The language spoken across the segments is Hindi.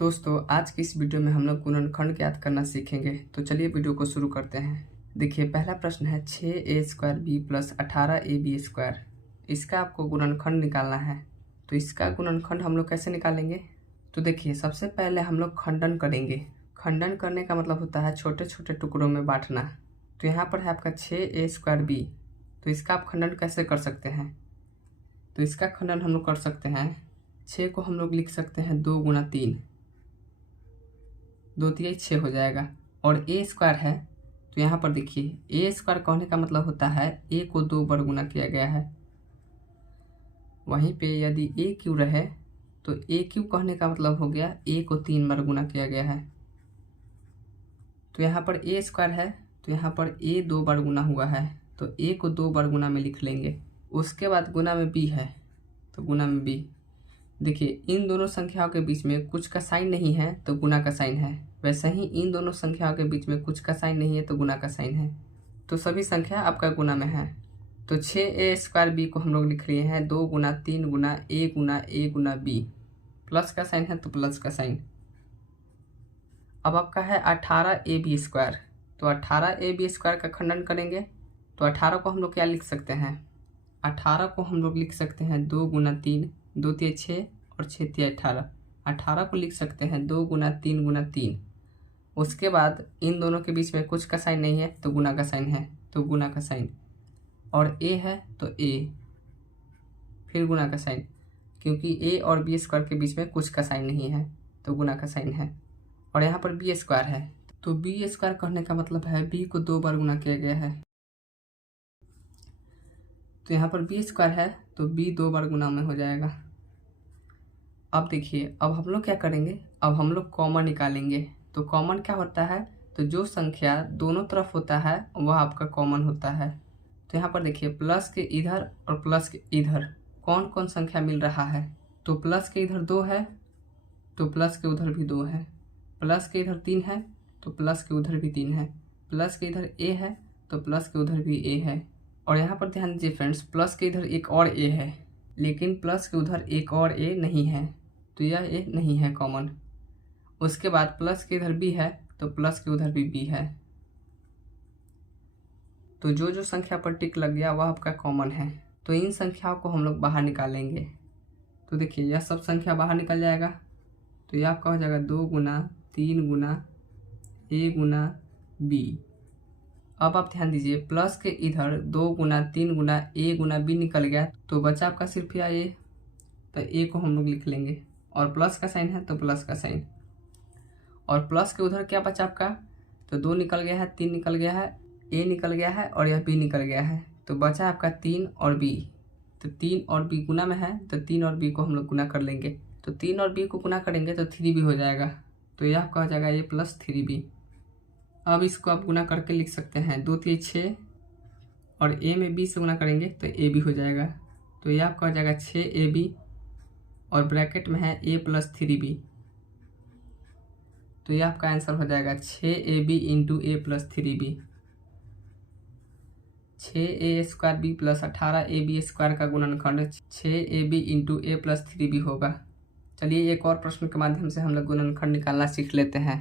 दोस्तों आज की इस वीडियो में हम लोग गुणनखंड याद करना सीखेंगे। तो चलिए वीडियो को शुरू करते हैं। देखिए पहला प्रश्न है 6a² b + 18ab²। इसका आपको गुणनखंड निकालना है। तो इसका गुणनखंड हम लोग कैसे निकालेंगे? तो देखिए सबसे पहले हम लोग खंडन करेंगे। खंडन करने का मतलब होता है छोटे छोटे टुकड़ों में बांटना। तो यहाँ पर है आपका 6a² b। तो इसका आप खंडन कैसे कर सकते हैं? तो इसका खंडन हम लोग कर सकते हैं, 6 को हम लोग लिख सकते हैं 2 × 3, 2 × 6 हो जाएगा। और a² है तो यहाँ पर देखिए a² कहने का मतलब होता है a को 2 बार गुना किया गया है। वहीं पे यदि a³ रहे तो a³ कहने का मतलब हो गया a को 3 बार गुना किया गया है। तो यहाँ पर a² है तो यहाँ पर a 2 बार गुना हुआ है तो a को 2 बार गुना में लिख लेंगे। उसके बाद गुना में b है तो गुना में b। देखिए इन दोनों संख्याओं के बीच में कुछ का साइन नहीं है तो गुना का साइन है, वैसे ही इन दोनों संख्याओं के बीच में कुछ का साइन नहीं है तो गुना का साइन है। तो सभी संख्या आपका गुना में है। तो 6a² b को हम लोग लिख लिए हैं 2 × 3 × a × b। प्लस का साइन है तो प्लस का साइन। अब आपका है 18ab²। तो 18ab² का खंडन करेंगे तो 18 को हम लोग क्या लिख सकते हैं? 18 को हम लोग लिख सकते हैं 2 × 3, 2 × 6 और 6 × 18। 18 को लिख सकते हैं 2 × 3 × 3। उसके बाद इन दोनों के बीच में कुछ का साइन नहीं है तो गुना का साइन है तो गुना का साइन। और a है तो a, फिर गुना का साइन, क्योंकि a और b² के बीच में कुछ का साइन नहीं है तो गुना का साइन है। और यहाँ पर b² है तो b² कहने का मतलब है b को 2 बार गुना किया गया है। तो यहाँ पर b² है तो b 2 बार गुना में हो जाएगा। अब देखिए अब हम लोग क्या करेंगे, अब हम लोग कॉमन निकालेंगे। तो कॉमन क्या होता है? तो जो संख्या दोनों तरफ होता है वह आपका कॉमन होता है। तो यहाँ पर देखिए प्लस के इधर और प्लस के इधर कौन कौन संख्या मिल रहा है? तो प्लस के इधर 2 है तो प्लस के उधर भी 2 है, प्लस के इधर 3 है तो प्लस के उधर भी 3 है, प्लस के इधर a है तो प्लस के उधर भी a है। और यहाँ पर ध्यान दीजिए फ्रेंड्स, प्लस के इधर एक और a है लेकिन प्लस के उधर एक और a नहीं है तो यह a नहीं है कॉमन। उसके बाद प्लस के इधर b है तो प्लस के उधर भी b है। तो जो जो संख्या पर टिक लग गया वह आपका कॉमन है। तो इन संख्याओं को हम लोग बाहर निकालेंगे। तो देखिए यह सब संख्या बाहर निकल जाएगा तो यह आपका हो जाएगा 2 × 3 × a × b। अब आप ध्यान दीजिए प्लस के इधर 2 × 3 × a × b निकल गया तो बचा आपका सिर्फ यह a। तो a को हम लोग लिख लेंगे और प्लस का साइन है तो प्लस का साइन। और प्लस के उधर क्या बचा आपका? तो 2 निकल गया है, 3 निकल गया है, a निकल गया है और यह b निकल गया है तो बचा आपका 3 और b। तो 3 और b गुना में है तो 3 और b को हम लोग गुना कर लेंगे। तो 3 और b को गुना करेंगे तो 3b हो जाएगा। तो यह आपका हो जाएगा a + 3b। अब इसको आप गुना करके लिख सकते हैं 2 × 6 और a में b से गुना करेंगे तो ab हो जाएगा। तो यह आपका हो जाएगा 6ab और ब्रैकेट में है a + 3b। तो यह आपका आंसर हो जाएगा 6ab × a + 3b। 6a² b + 18ab² का गुणनखंड 6ab × a + 3b होगा। चलिए एक और प्रश्न के माध्यम से हम लोग गुणनखंड निकालना सीख लेते हैं।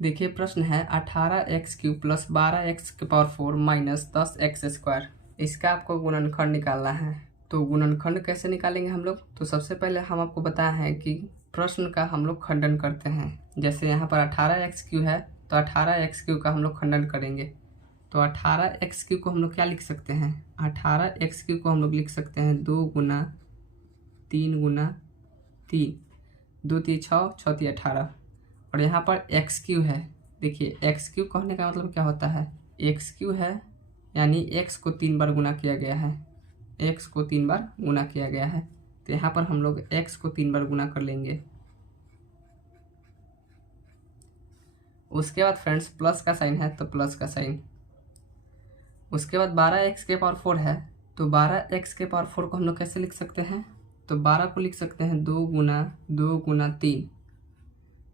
देखिए प्रश्न है 18x³ + 12x⁴ - 10x²। इसका आपको गुणनखंड निकालना है। तो गुणनखंड कैसे निकालेंगे हम लोग? तो सबसे पहले हम आपको बताया है कि प्रश्न का हम लोग खंडन करते हैं। जैसे यहाँ पर 18x³ है तो 18x³ का हम लोग खंडन करेंगे। तो 18x³ को हम लोग क्या लिख सकते हैं? 18x³ को हम लोग लिख सकते हैं 2 × 3 × 3, 2 × 6, 6 × 18। और यहाँ पर x³ है। देखिए x³ कहने का मतलब क्या होता है? x³ है यानी x को 3 बार गुना किया गया है, x को 3 बार गुना किया गया है। तो यहाँ पर हम लोग x को 3 बार गुना कर लेंगे। उसके बाद फ्रेंड्स प्लस का साइन है तो प्लस का साइन। उसके बाद 12x⁴ है तो 12x⁴ को हम लोग कैसे लिख सकते हैं? तो 12 को लिख सकते हैं 2 × 2 × 3,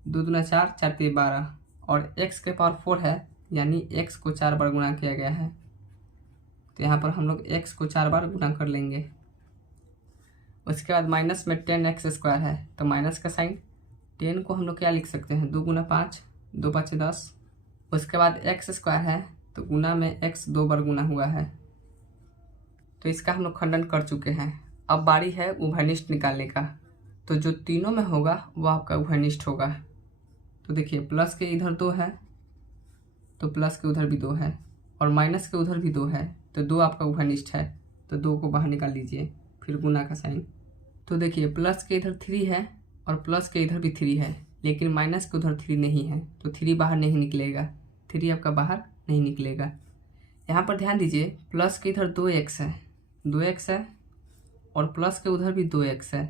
2 दूना 4, 4 × 12। और x⁴ है यानी x को 4 बार गुना किया गया है तो यहाँ पर हम लोग x को 4 बार गुना कर लेंगे। उसके बाद माइनस में 10x² है तो माइनस का साइन 10 को हम लोग क्या लिख सकते हैं, 2 गुना 5, 2 5 10। उसके बाद एक्स स्क्वायर है तो गुना में x 2 बार गुना हुआ है, तो इसका हम लोग खंडन कर चुके हैं। अब बारी है उभयनिष्ठ निकालने का। तो जो तीनों में होगा वो आपका उभयनिष्ठ होगा। तो देखिए प्लस के इधर 2 है तो प्लस के उधर भी 2 है, और माइनस के उधर भी 2 है, तो 2 आपका उभयनिष्ठ है। तो 2 को बाहर निकाल लीजिए, फिर गुना का साइन। तो देखिए प्लस के इधर 3 है और प्लस के इधर भी 3 है, लेकिन माइनस के उधर 3 नहीं है, तो 3 बाहर नहीं निकलेगा, 3 आपका बाहर नहीं निकलेगा। यहाँ पर ध्यान दीजिए प्लस के इधर 2x है, 2x है, और प्लस के उधर भी 2x है,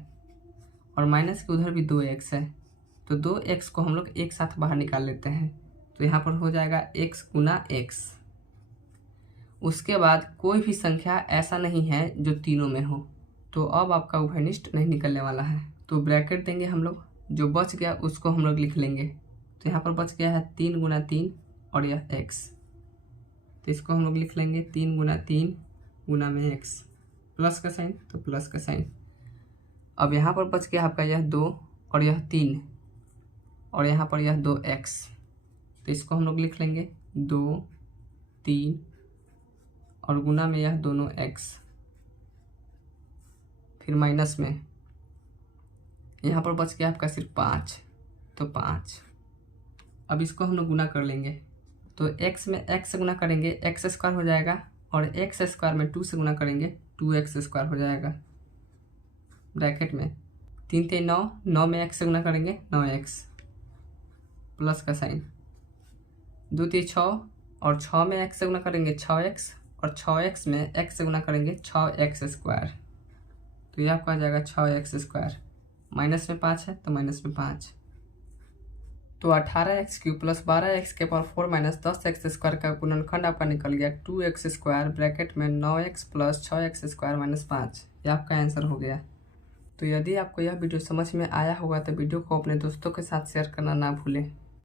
और माइनस के उधर भी 2x है, तो 2x को हम लोग एक साथ बाहर निकाल लेते हैं। तो यहाँ पर हो जाएगा x गुना x। उसके बाद कोई भी संख्या ऐसा नहीं है जो तीनों में हो, तो अब आपका उभयनिष्ठ नहीं निकलने वाला है। तो ब्रैकेट देंगे हम लोग, जो बच गया उसको हम लोग लिख लेंगे। तो यहाँ पर बच गया है 3 गुना 3 और यह x, तो इसको हम लोग लिख लेंगे 3 गुना 3 गुना में x, प्लस का साइन तो प्लस का साइन। अब यहाँ पर बच गया आपका यह 2 और यह 3, और यहाँ पर यह 2x, तो इसको हम लोग लिख लेंगे 2 3 और गुना में यह दोनों x, फिर माइनस में यहाँ पर बच गया आपका सिर्फ 5, तो 5। अब इसको हम लोग गुना कर लेंगे। तो x में x से गुना करेंगे x स्क्वायर हो जाएगा, और x स्क्वायर में 2 से गुना करेंगे 2x स्क्वायर हो जाएगा। ब्रैकेट में 3 3 9, 9 में x से गुना करेंगे 9x, प्लस का साइन। 2 3 6, और 6 में x से गुना करेंगे 6x, और 6x में x से गुना करेंगे 6x स्क्वायर, तो यह आपका आ जाएगा 6x स्क्वायर। माइनस में 5 है तो माइनस में 5, तो 18x³ प्लस 12x के पावर 4 माइनस 10x स्क्वायर का गुणनखंड आपका निकल गया 2x स्क्वायर, ब्रैकेट में 9x plus 6x square minus 5। यह आपका आंसर हो गया। तो यदि आपको यह वीडियो समझ में आया होगा तो वीडियो को अपने दोस्तों के साथ शेयर करना ना भूलें।